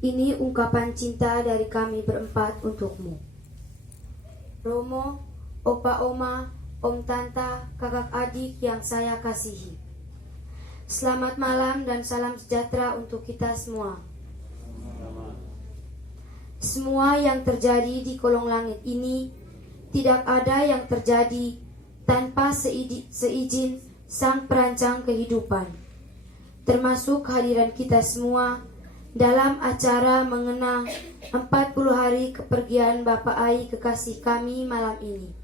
Ini ungkapan cinta dari kami berempat untukmu. Romo, Opa Oma, Om Tanta, kakak adik yang saya kasihi. Selamat malam dan salam sejahtera untuk kita semua. Semua yang terjadi di kolong langit ini, tidak ada yang terjadi tanpa seizin Sang Perancang kehidupan, termasuk kehadiran kita semua dalam acara mengenang 40 hari kepergian Bapak Ai kekasih kami malam ini.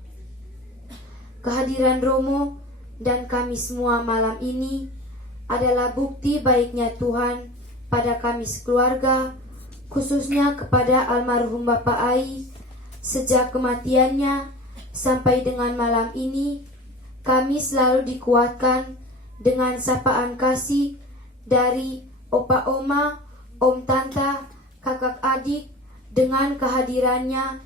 Kehadiran Romo dan kami semua malam ini adalah bukti baiknya Tuhan pada kami sekeluarga, khususnya kepada almarhum Bapak Ai. Sejak kematiannya sampai dengan malam ini, kami selalu dikuatkan dengan sapaan kasih dari Opa Oma, Om Tanta, kakak adik dengan kehadirannya,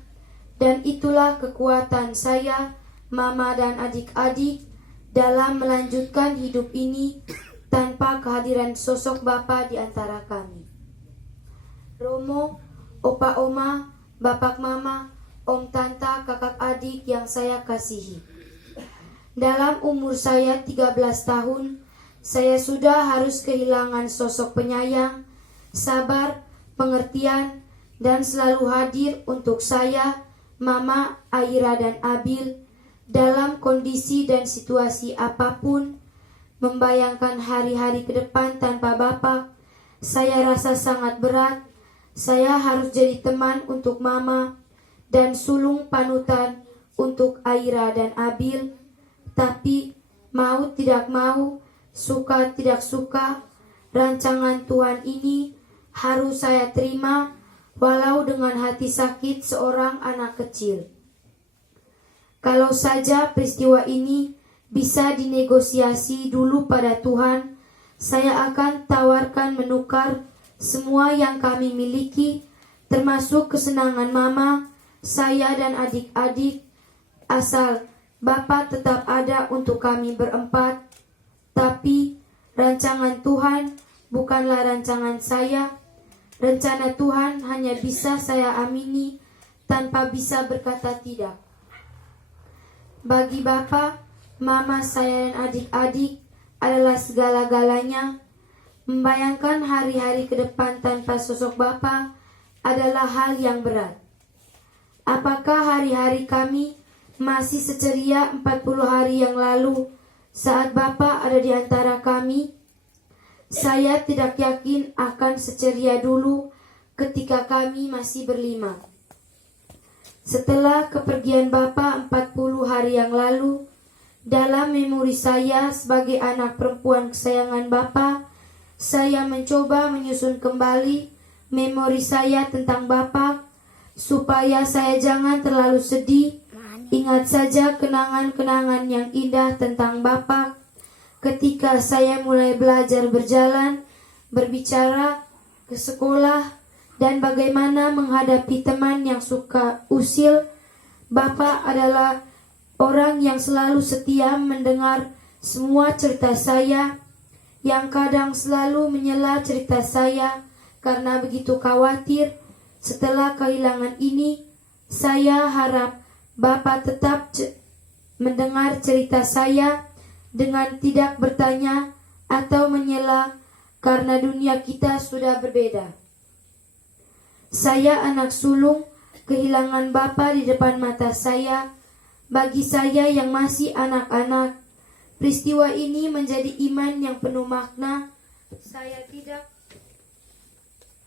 dan itulah kekuatan saya, Mama dan adik-adik dalam melanjutkan hidup ini tanpa kehadiran sosok Bapa di antara kami. Romo, Opa Oma, Bapak Mama, Om Tanta, kakak adik yang saya kasihi. Dalam umur saya 13 tahun, saya sudah harus kehilangan sosok penyayang, sabar, pengertian, dan selalu hadir untuk saya, Mama, Aira, dan Abil dalam kondisi dan situasi apapun. Membayangkan hari-hari ke depan tanpa Bapak, saya rasa sangat berat. Saya harus jadi teman untuk Mama dan sulung panutan untuk Aira dan Abil. Tapi mau tidak mau, suka tidak suka, rancangan Tuhan ini harus saya terima, walau dengan hati sakit seorang anak kecil. Kalau saja peristiwa ini bisa dinegosiasi dulu pada Tuhan, saya akan tawarkan menukar semua yang kami miliki, termasuk kesenangan Mama, saya dan adik-adik, asal Bapak tetap ada untuk kami berempat. Tapi rancangan Tuhan bukanlah rancangan saya. Rencana Tuhan hanya bisa saya amini tanpa bisa berkata tidak. Bagi Bapak, Mama, saya dan adik-adik adalah segala-galanya. Membayangkan hari-hari ke depan tanpa sosok Bapak adalah hal yang berat. Apakah hari-hari kami masih seceria 40 hari yang lalu saat Bapak ada di antara kami? Saya tidak yakin akan seceria dulu ketika kami masih berlima. Setelah kepergian Bapak 40 hari yang lalu, dalam memori saya sebagai anak perempuan kesayangan Bapak, saya mencoba menyusun kembali memori saya tentang Bapak, supaya saya jangan terlalu sedih. Ingat saja kenangan-kenangan yang indah tentang Bapak ketika saya mulai belajar berjalan, berbicara, ke sekolah, dan bagaimana menghadapi teman yang suka usil. Bapak adalah orang yang selalu setia mendengar semua cerita saya, yang kadang selalu menyela cerita saya karena begitu khawatir. Setelah kehilangan ini, saya harap Bapak tetap mendengar cerita saya dengan tidak bertanya atau menyela, karena dunia kita sudah berbeda. Saya anak sulung, kehilangan Bapak di depan mata saya. Bagi saya yang masih anak-anak, peristiwa ini menjadi iman yang penuh makna.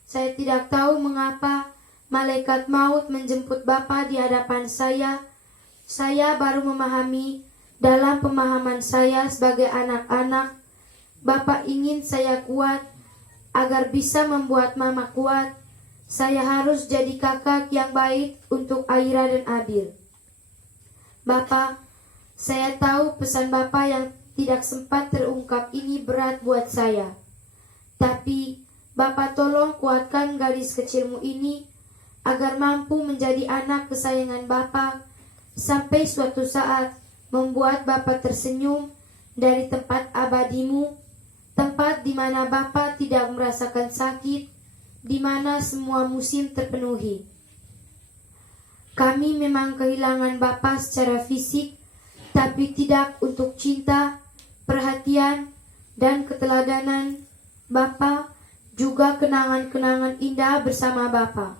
Saya tidak tahu mengapa malaikat maut menjemput Bapak di hadapan saya. Saya baru memahami dalam pemahaman saya sebagai anak-anak, Bapak ingin saya kuat. Agar bisa membuat Mama kuat, saya harus jadi kakak yang baik untuk Aira dan Abil. Bapak, saya tahu pesan Bapak yang tidak sempat terungkap ini berat buat saya. Tapi Bapak tolong kuatkan gadis kecilmu ini agar mampu menjadi anak kesayangan Bapak sampai suatu saat membuat Bapak tersenyum dari tempat abadimu, tempat di mana Bapak tidak merasakan sakit, di mana semua musim terpenuhi. Kami memang kehilangan Bapa secara fisik, tapi tidak untuk cinta, perhatian, dan keteladanan Bapa, juga kenangan-kenangan indah bersama Bapa.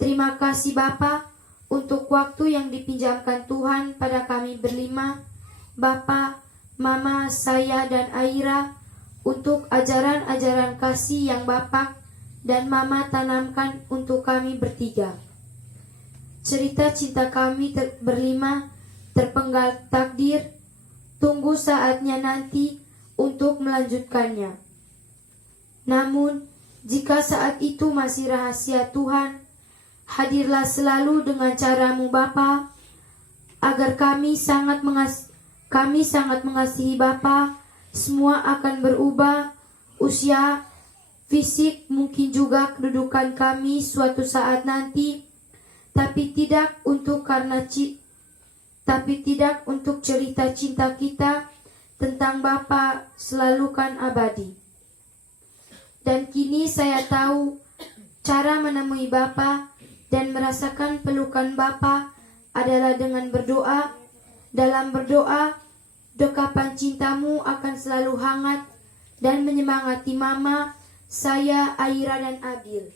Terima kasih Bapa untuk waktu yang dipinjamkan Tuhan pada kami berlima, Bapa, Mama, saya, dan Aira, untuk ajaran-ajaran kasih yang Bapa dan Mama tanamkan untuk kami bertiga. Cerita cinta kami berlima terpenggal takdir, tunggu saatnya nanti untuk melanjutkannya. Namun, jika saat itu masih rahasia Tuhan, hadirlah selalu dengan caramu Bapa, agar kami sangat mengasihi Bapa. Semua akan berubah, usia, fisik, mungkin juga kedudukan kami suatu saat nanti, tapi tidak untuk cerita cinta kita tentang Bapa selalu kan abadi. Dan kini saya tahu cara menemui Bapa dan merasakan pelukan Bapa adalah dengan berdoa. Dalam berdoa, dekapan cintamu akan selalu hangat dan menyemangati Mama, saya, Aira, dan Abil.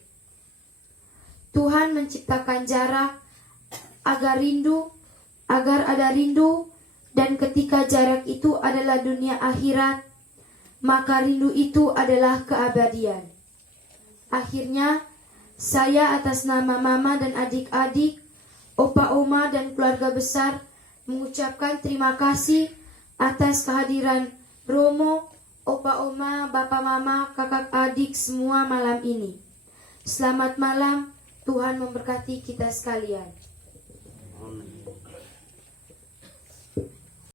Tuhan menciptakan jarak agar ada rindu, dan ketika jarak itu adalah dunia akhirat, maka rindu itu adalah keabadian. Akhirnya, saya atas nama Mama dan adik-adik, Opa Oma dan keluarga besar mengucapkan terima kasih atas kehadiran Romo, Opa Oma, Bapak Mama, kakak adik semua malam ini. Selamat malam, Tuhan memberkati kita sekalian. Amin.